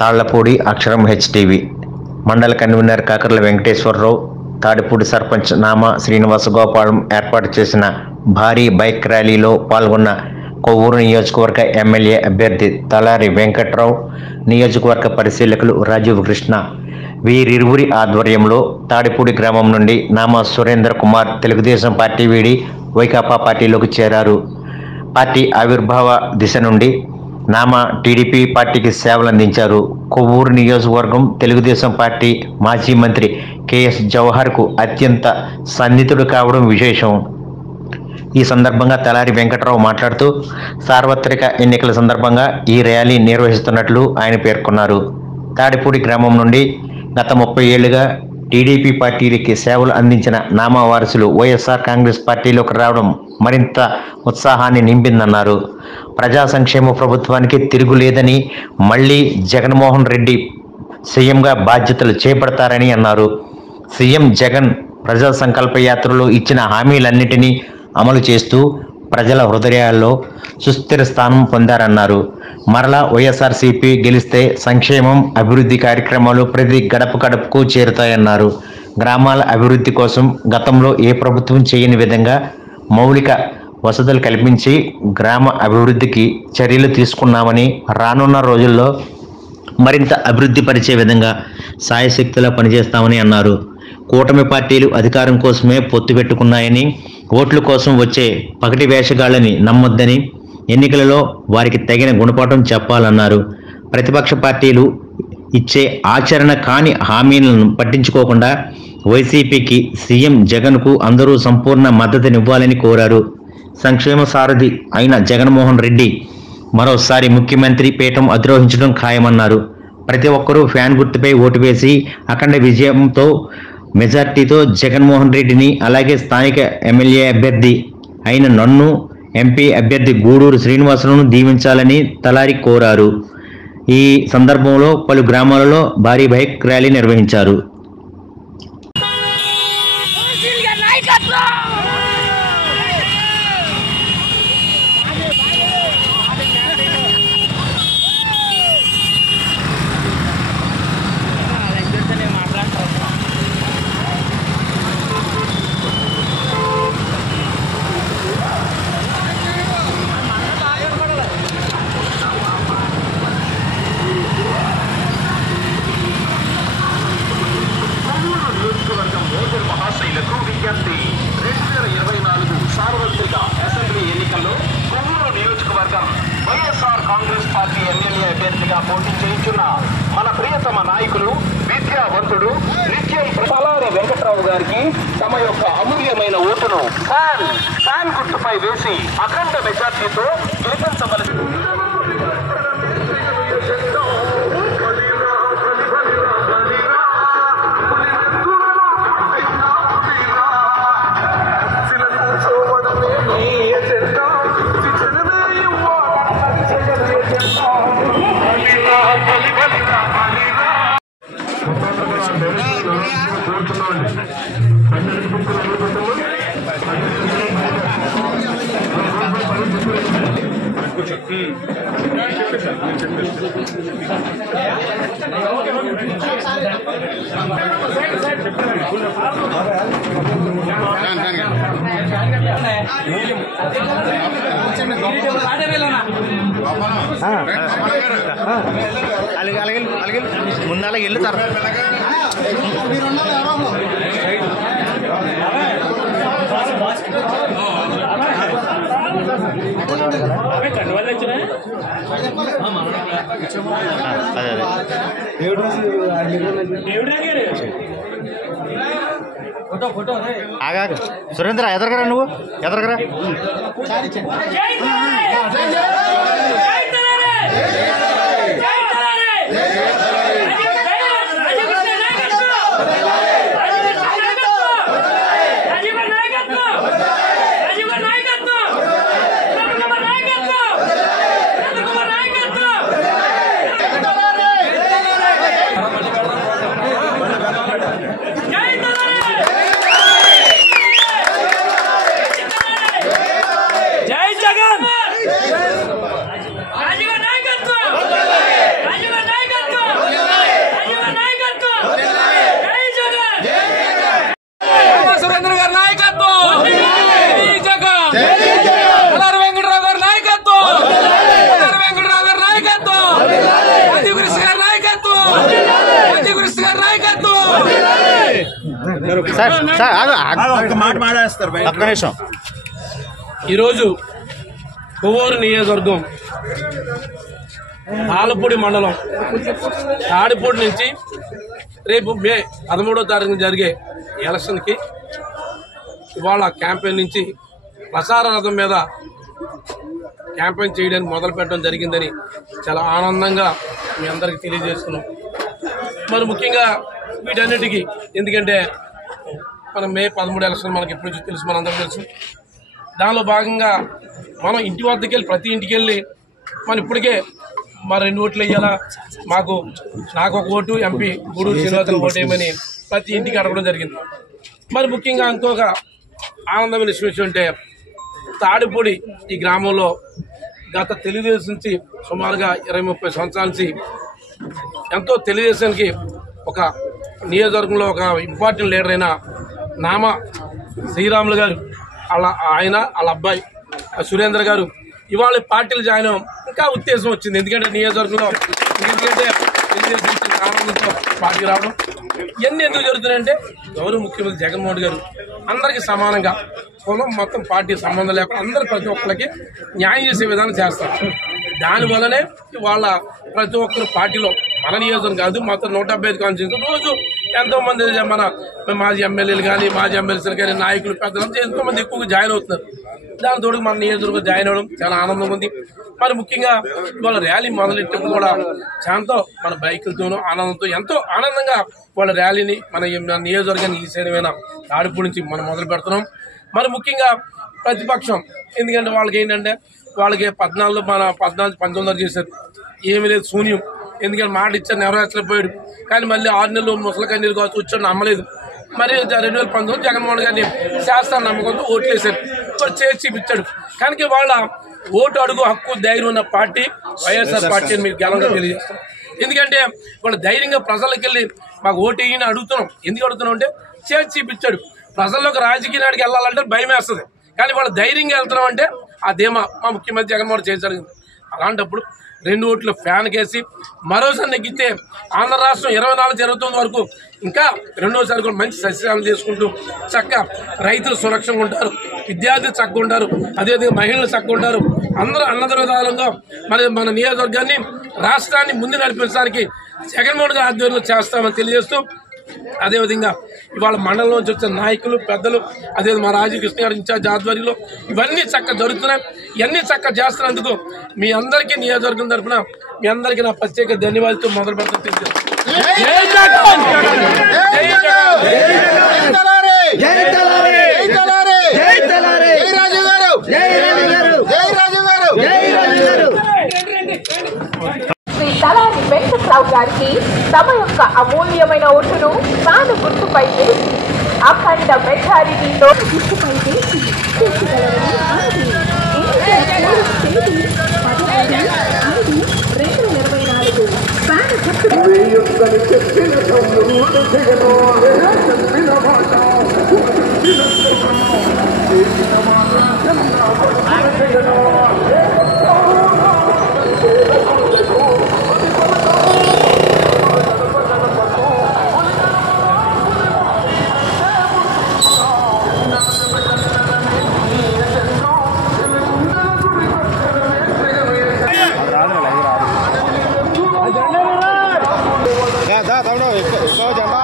తాళ్లపూడి అక్షరం హెచ్టీవీ మండల కన్వీనర్ కాకర్ల వెంకటేశ్వరరావు, తాడిపూడి సర్పంచ్ నామా శ్రీనివాస గోపాలం ఏర్పాటు చేసిన భారీ బైక్ ర్యాలీలో పాల్గొన్న కొవ్వూరు నియోజకవర్గ ఎమ్మెల్యే అభ్యర్థి తలారి వెంకట్రావు, నియోజకవర్గ పరిశీలకులు రాజీవ్ కృష్ణ వీరిరువురి ఆధ్వర్యంలో తాడిపూడి గ్రామం నుండి నామా సురేంద్ర కుమార్ తెలుగుదేశం పార్టీ వీడి వైకాపా పార్టీలోకి చేరారు. పార్టీ ఆవిర్భావ దిశ నుండి నామా టీడీపీ పార్టీకి సేవలు అందించారు. కొవ్వూరు నియోజకవర్గం తెలుగుదేశం పార్టీ మాజీ మంత్రి కేఎస్ జవహర్కు అత్యంత సన్నిహితుడు కావడం విశేషం. ఈ సందర్భంగా తలారి వెంకట్రావు మాట్లాడుతూ సార్వత్రిక ఎన్నికల సందర్భంగా ఈ ర్యాలీ నిర్వహిస్తున్నట్లు ఆయన పేర్కొన్నారు. తాడిపూడి గ్రామం నుండి గత 30 ఏళ్లుగా టీడీపీ పార్టీలకి సేవలు అందించిన నామా వారసులు వైఎస్ఆర్ కాంగ్రెస్ పార్టీలోకి రావడం మరింత ఉత్సాహాన్ని నింపిందన్నారు. ప్రజా సంక్షేమ ప్రభుత్వానికి తిరుగులేదని, మళ్లీ జగన్మోహన్ రెడ్డి సీఎంగా బాధ్యతలు చేపడతారని అన్నారు. సీఎం జగన్ ప్రజా సంకల్ప యాత్రలో ఇచ్చిన హామీలన్నిటినీ అమలు చేస్తూ ప్రజల హృదయాల్లో సుస్థిర స్థానం పొందారన్నారు. మరలా వైఎస్ఆర్సీపీ గెలిస్తే సంక్షేమం, అభివృద్ధి కార్యక్రమాలు ప్రతి గడప గడపకు చేరుతాయన్నారు. గ్రామాల అభివృద్ధి కోసం గతంలో ఏ ప్రభుత్వం చేయని విధంగా మౌలిక వసతులు కల్పించి గ్రామ అభివృద్ధికి చర్యలు తీసుకున్నామని, రానున్న రోజుల్లో మరింత అభివృద్ధి పరిచే విధంగా సాయశక్తిలా పనిచేస్తామని అన్నారు. కూటమి పార్టీలు అధికారం కోసమే పొత్తు పెట్టుకున్నాయని, ఓట్ల కోసం వచ్చే పగటి వేషగాళ్ళని నమ్మొద్దని, ఎన్నికలలో వారికి తగిన గుణపాఠం చెప్పాలన్నారు. ప్రతిపక్ష పార్టీలు ఇచ్చే ఆచరణ కాని హామీలను పట్టించుకోకుండా వైసీపీకి, సీఎం జగన్కు అందరూ సంపూర్ణ మద్దతునివ్వాలని కోరారు. సంక్షేమ సారథి అయిన జగన్మోహన్ రెడ్డి మరోసారి ముఖ్యమంత్రి పీఠం అధిరోహించడం ఖాయమన్నారు. ప్రతి ఒక్కరూ ఫ్యాన్ గుర్తుపై ఓటు వేసి అఖండ విజయంతో మెజార్టీతో జగన్మోహన్ రెడ్డిని, అలాగే స్థానిక ఎమ్మెల్యే అభ్యర్థి అయిన నన్ను, ఎంపీ అభ్యర్థి గూడూరు శ్రీనివాసులను దీవించాలని తలారి కోరారు. ఈ సందర్భంలో పలు గ్రామాలలో భారీ బైక్ ర్యాలీ నిర్వహించారు. విజ్ఞప్తి 2024 సార్వత్రిక అసెంబ్లీ ఎన్నికల్లో కొవ్వూరు నియోజకవర్గం వైఎస్ఆర్ కాంగ్రెస్ పార్టీ ఎమ్మెల్యే అభ్యర్థిగా పోటీ చేయించున్న మన ప్రియతమ నాయకులు, విద్యావంతుడు, నిత్యం తలారి వెంకట్రావు గారికి తమ యొక్క అమూల్యమైన ఓటును ఫ్యాన్ గుర్తుపై వేసి అఖండ మెజార్టీతో గెలిపించవలసి. అలాగే ముందలా వెళ్తారు. ఆగా సురేంద్ర ఎదరగరా, నువ్వు ఎదరగరా. ఈరోజు కొవ్వూరు నియోజకవర్గం ఆలపూడి మండలం తాడిపూడి నుంచి రేపు మే 13వ తారీఖున జరిగే ఎలక్షన్కి ఇవాళ క్యాంపెయిన్ నుంచి ప్రసార రథం మీద క్యాంపెయిన్ చేయడానికి మొదలు పెట్టడం జరిగిందని చాలా ఆనందంగా మీ అందరికీ తెలియజేస్తున్నాం. మరి ముఖ్యంగా వీటన్నిటికీ ఎందుకంటే మనం మే 13 ఎలక్షన్ మనకి ఎప్పుడు తెలుసు, మనందరికీ తెలుసు. దానిలో భాగంగా మనం ఇంటి వద్దకు వెళ్ళి ప్రతి ఇంటికి వెళ్ళి మనం ఇప్పటికే మరి 2 ఓట్లు వేయాలా, నాకు 1 vote MP Guduru Srinivasarao vote వేయమని ప్రతి ఇంటికి అడగడం జరిగింది. మరి ముఖ్యంగా ఇంకొక ఆనందమైన విషయం అంటే తాడిపూడి ఈ గ్రామంలో గత తెలుగుదేశం నుంచి సుమారుగా 20-30 సంవత్సరాల నుంచి ఎంతో తెలుగుదేశానికి ఒక నియోజకవర్గంలో ఒక ఇంపార్టెంట్ లీడర్ అయిన నామ శ్రీరాములు గారు వాళ్ళ అబ్బాయి సురేంద్ర గారు ఇవాళ పార్టీలు జాయిన్ ఇంకా ఉత్తేజం వచ్చింది. ఎందుకంటే నియోజకవర్గంలో తెలుగుదేశం ఆనందంతో పార్టీ రావడం ఇవన్నీ ఎందుకు జరుగుతున్నాయంటే గౌరవ ముఖ్యమంత్రి జగన్మోహన్ గారు అందరికీ సమానంగా కులం మొత్తం పార్టీ సంబంధం లేకుండా అందరూ ప్రతి ఒక్కరికి న్యాయం చేసే విధానం చేస్తారు. దానివల్లనే వాళ్ళ ప్రతి ఒక్కరు పార్టీలో మన నియోజకవర్గం కాదు మొత్తం 175 కాన్స్టిట్యూన్సీ రోజు ఎంతోమంది మన మాజీ ఎమ్మెల్యేలు కానీ మాజీ ఎమ్మెల్సీలు కానీ నాయకులు పెద్దలంతా ఎంతోమంది ఎక్కువగా జాయిన్ అవుతున్నారు. దాని తోడు మన నియోజకవర్గం జాయిన్ అవ్వడం చాలా ఆనందంగా ఉంది. మరి ముఖ్యంగా వాళ్ళ ర్యాలీ మొదలెట్టేప్పుడు కూడా చాంతో మన బైకులతోనూ ఆనందంతో ఎంతో ఆనందంగా వాళ్ళ ర్యాలీని మన నియోజకవర్గాన్ని ఈ సైడమైన తాడిపూడి నుంచి మనం మొదలు పెడుతున్నాం. మరి ముఖ్యంగా ప్రతిపక్షం ఎందుకంటే వాళ్ళకి ఏంటంటే వాళ్ళకి 19 చేశారు, ఏమీ లేదు శూన్యం. ఎందుకంటే మాట ఇచ్చారు నెరవేర్చలేకపోయాడు. కానీ మళ్ళీ 6 నెలలు ముసలి కన్నీరు కావచ్చు వచ్చాడు నమ్మలేదు. మరి 2019 జగన్మోహన్ గారిని శాస్త్ర నమ్మకంతో ఓట్లు వేశారు, చేసి చూపించాడు. కనుక వాళ్ళ ఓటు అడుగు హక్కు ధైర్యం ఉన్న పార్టీ వైఎస్ఆర్ పార్టీ అని మీరు గెలవగా తెలియజేస్తాం. ఎందుకంటే వాళ్ళు ధైర్యంగా ప్రజలకు వెళ్ళి మాకు ఓటు వేయని అడుగుతున్నాం. ఎందుకు అడుగుతున్నాం అంటే చేసి చూపించాడు. ప్రజల్లోకి రాజకీయ నాటికి వెళ్ళాలంటే భయం వేస్తుంది, కానీ వాళ్ళు ధైర్యంగా వెళ్తున్నాం అంటే ఆ ధీమా మా ముఖ్యమంత్రి జగన్మోహన్ చేశారు. అలాంటప్పుడు 2 ఓట్లు ఫ్యాన్ కేసి మరోసారి నెగ్గితే ఆంధ్ర రాష్ట్రం 24-29 వరకు ఇంకా రెండోసారి కూడా మంచి సస్యశాలం చేసుకుంటూ చక్కగా రైతులు సురక్షంగా ఉంటారు, విద్యార్థులు చక్కగా ఉంటారు, అదేవిధంగా మహిళలు చక్కగా ఉంటారు. అందరూ అన్నదవిధాలుగా మన నియోజకవర్గాన్ని రాష్ట్రాన్ని ముందు నడిపించడానికి జగన్మోహన్ గారి ఆధ్వర్యంలో చేస్తామని తెలియజేస్తూ అదేవిధంగా ఇవాళ మండలంలోంచి వచ్చిన నాయకులు పెద్దలు అదేవిధంగా మా రాజీవ్ కృష్ణ గారి ఇన్ఛార్జ్ ఆధ్వర్యంలో ఇవన్నీ చక్కగా జరుగుతున్నాయి. ఇవన్నీ చక్కగా చేస్తున్నందుకు మీ అందరికీ నియోజకవర్గం తరఫున మీ అందరికీ నా ప్రత్యేక ధన్యవాదాలతో మొదలు పెడతాను తెలియజేస్తాను. శ్రీ తలారి వెంకట్రావు గారికి తమ యొక్క అమూల్యమైన ఓటును తాను గుర్తుపై వేసి అఖండ మెజారిటీతో గుర్తుపై వేసి Dạ, dạ, tao đâu, có chẳng đó.